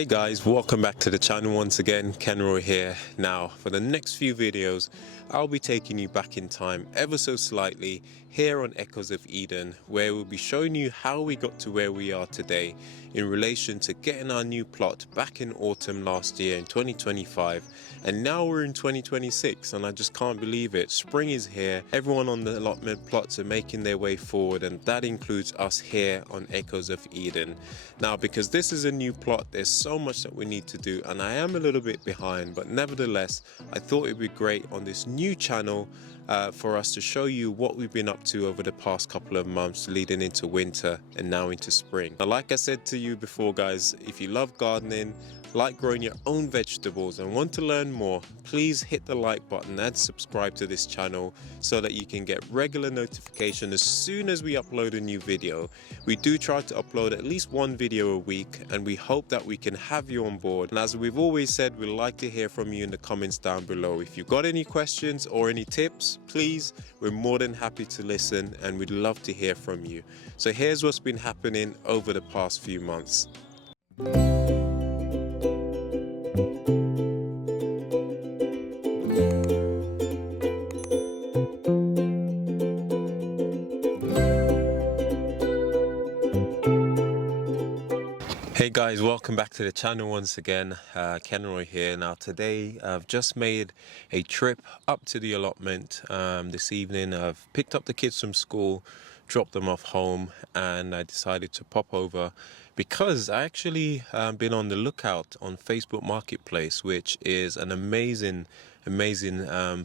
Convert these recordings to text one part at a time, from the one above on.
Hey guys, welcome back to the channel once again. Kenroy here. Now for the next few videos I'll be taking you back in time ever so slightly here on Echoes of Eden, where we'll be showing you how we got to where we are today in relation to getting our new plot back in autumn last year in 2025, and now we're in 2026 and I just can't believe it. Spring is here, everyone on the allotment plots are making their way forward, and that includes us here on Echoes of Eden. Now because this is a new plot, there's so much that we need to do and I am a little bit behind, but nevertheless I thought it'd be great on this new channel for us to show you what we've been up to over the past couple of months leading into winter and now into spring. Now like I said to you before guys, if you love gardening, like growing your own vegetables and want to learn more, please hit the like button and subscribe to this channel so that you can get regular notification as soon as we upload a new video. We do try to upload at least one video a week and we hope that we can have you on board. And as we've always said, we'd like to hear from you in the comments down below. If you've got any questions or any tips, please, we're more than happy to listen and we'd love to hear from you. So here's what's been happening over the past few months. Hey guys, welcome back to the channel once again. Kenroy here. Now today I've just made a trip up to the allotment. This evening I've picked up the kids from school, dropped them off home, and I decided to pop over because I actually been on the lookout on Facebook Marketplace, which is an amazing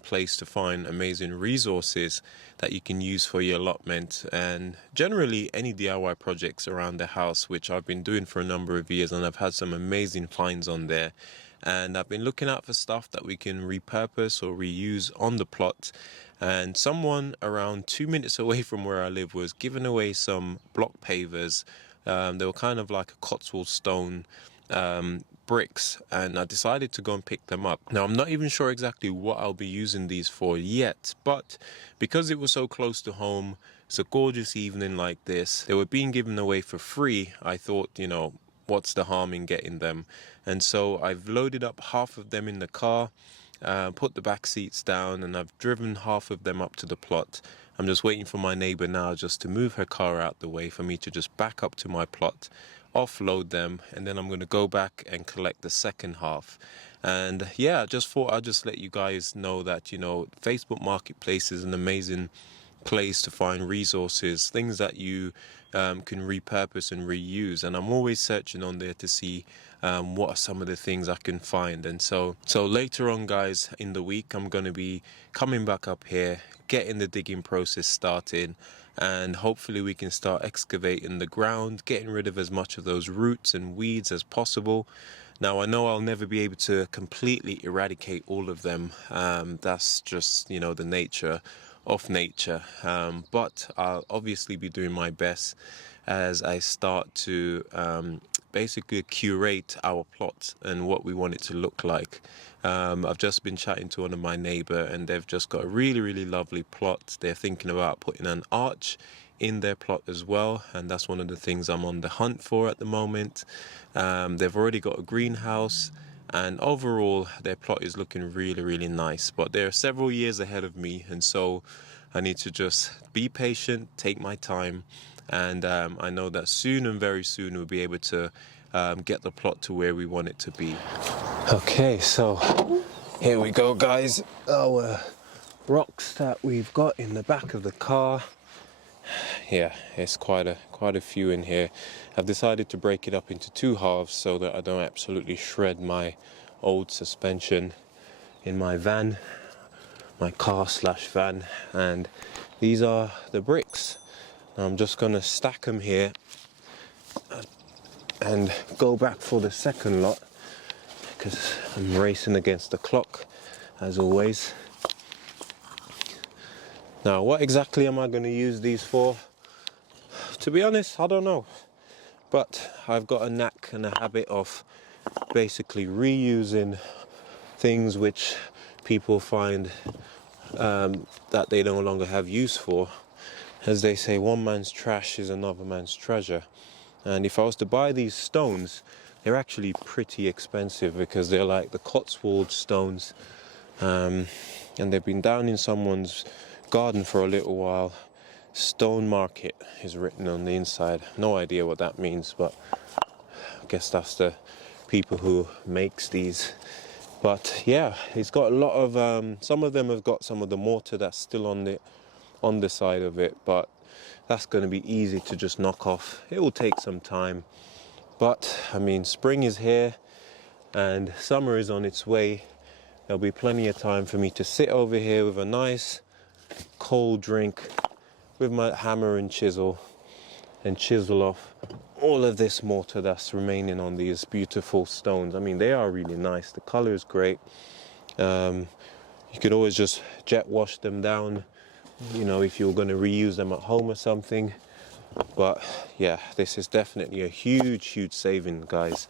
place to find amazing resources that you can use for your allotment and generally any DIY projects around the house, which I've been doing for a number of years, and I've had some amazing finds on there. And I've been looking out for stuff that we can repurpose or reuse on the plot. And someone around 2 minutes away from where I live was giving away some block pavers. They were kind of like a Cotswold stone bricks, and I decided to go and pick them up. Now I'm not even sure exactly what I'll be using these for yet, but because it was so close to home, it's a gorgeous evening like this, they were being given away for free. I thought, you know, what's the harm in getting them? And so I've loaded up half of them in the car, put the back seats down, and I've driven half of them up to the plot. I'm just waiting for my neighbor now just to move her car out the way for me to just back up to my plot, offload them, and then I'm going to go back and collect the second half. And yeah, I just thought I'd just let you guys know that, you know, Facebook Marketplace is an amazing place to find resources, things that you can repurpose and reuse, and I'm always searching on there to see what are some of the things I can find. And so later on guys in the week I'm going to be coming back up here, getting the digging process started, and hopefully we can start excavating the ground, getting rid of as much of those roots and weeds as possible. Now I know I'll never be able to completely eradicate all of them, that's just, you know, the nature of nature, but I'll obviously be doing my best as I start to basically curate our plot and what we want it to look like. I've just been chatting to one of my neighbor and they've just got a really lovely plot. They're thinking about putting an arch in their plot as well, and that's one of the things I'm on the hunt for at the moment. They've already got a greenhouse, and overall their plot is looking really nice, but they're several years ahead of me, and so I need to just be patient, take my time, and I know that soon and very soon we'll be able to get the plot to where we want it to be. Okay, so here we go guys, our rocks that we've got in the back of the car. Yeah, it's quite a few in here. I've decided to break it up into two halves so that I don't absolutely shred my old suspension in my van, my car slash van. And these are the bricks. Now I'm just gonna stack them here and go back for the second lot because I'm racing against the clock as always. Now, what exactly am I going to use these for? To be honest, I don't know. But I've got a knack and a habit of basically reusing things which people find that they no longer have use for. As they say, one man's trash is another man's treasure. And if I was to buy these stones, they're actually pretty expensive because they're like the Cotswold stones, and they've been down in someone's garden for a little while. Stone Market is written on the inside. No idea what that means, but I guess that's the people who makes these. But yeah, it's got a lot of some of them have got some of the mortar that's still on the side of it, but that's going to be easy to just knock off. It will take some time, but I mean, spring is here and summer is on its way. There'll be plenty of time for me to sit over here with a nice cold drink with my hammer and chisel off all of this mortar that's remaining on these beautiful stones. I mean, they are really nice. The color is great. You could always just jet wash them down, you know, if you're going to reuse them at home or something. But yeah, this is definitely a huge saving, guys,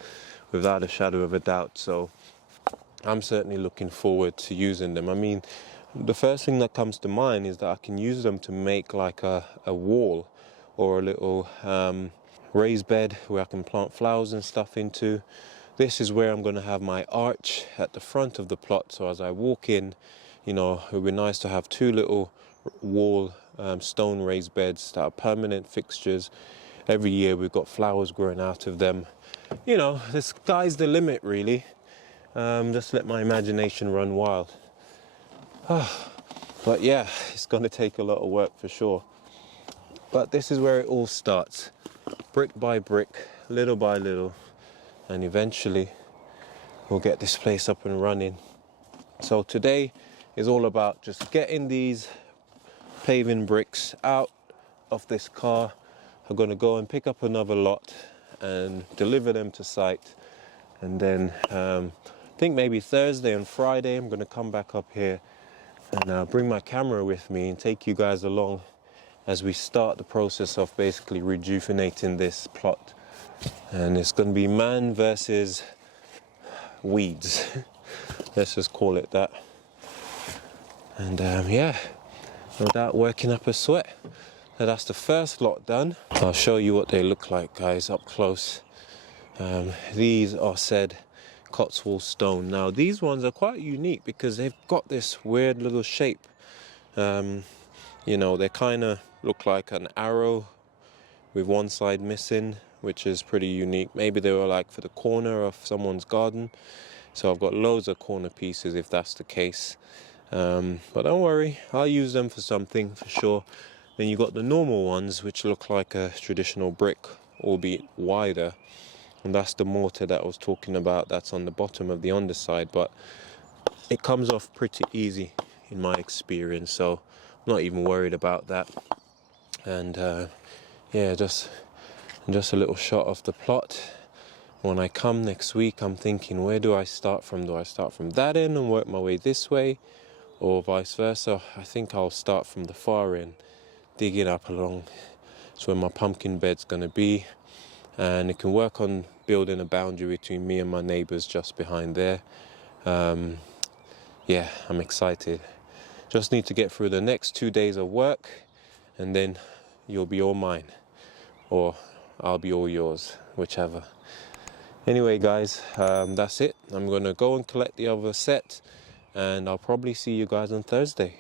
without a shadow of a doubt. So I'm certainly looking forward to using them. I mean, the first thing that comes to mind is that I can use them to make like a wall or a little raised bed where I can plant flowers and stuff into. This is where I'm going to have my arch at the front of the plot, so as I walk in, you know, it would be nice to have two little wall stone raised beds that are permanent fixtures. Every year we've got flowers growing out of them. You know, the sky's the limit, really. Just let my imagination run wild. But yeah, it's going to take a lot of work for sure. But this is where it all starts, brick by brick, little by little, and eventually we'll get this place up and running. So today is all about just getting these paving bricks out of this car. I'm going to go and pick up another lot and deliver them to site, and then I think maybe Thursday and Friday I'm going to come back up here and bring my camera with me and take you guys along as we start the process of basically rejuvenating this plot. And it's going to be man versus weeds. Let's just call it that. And yeah, no doubt working up a sweat. So that's the first lot done. I'll show you what they look like, guys, up close. These are said Cotswold stone. Now these ones are quite unique because they've got this weird little shape. You know, they kind of look like an arrow with one side missing, which is pretty unique. Maybe they were like for the corner of someone's garden. So I've got loads of corner pieces if that's the case. But don't worry, I'll use them for something for sure. Then you got the normal ones, which look like a traditional brick, albeit wider. And that's the mortar that I was talking about, that's on the bottom of the underside. But it comes off pretty easy in my experience, so I'm not even worried about that. And yeah, just a little shot of the plot. When I come next week, I'm thinking, where do I start from? Do I start from that end and work my way this way, or vice versa? I think I'll start from the far end, dig it up along. It's where my pumpkin bed's going to be, and it can work on building a boundary between me and my neighbours just behind there. Yeah, I'm excited. Just need to get through the next 2 days of work, and then you'll be all mine, or I'll be all yours, whichever. Anyway, guys, that's it. I'm going to go and collect the other set, and I'll probably see you guys on Thursday.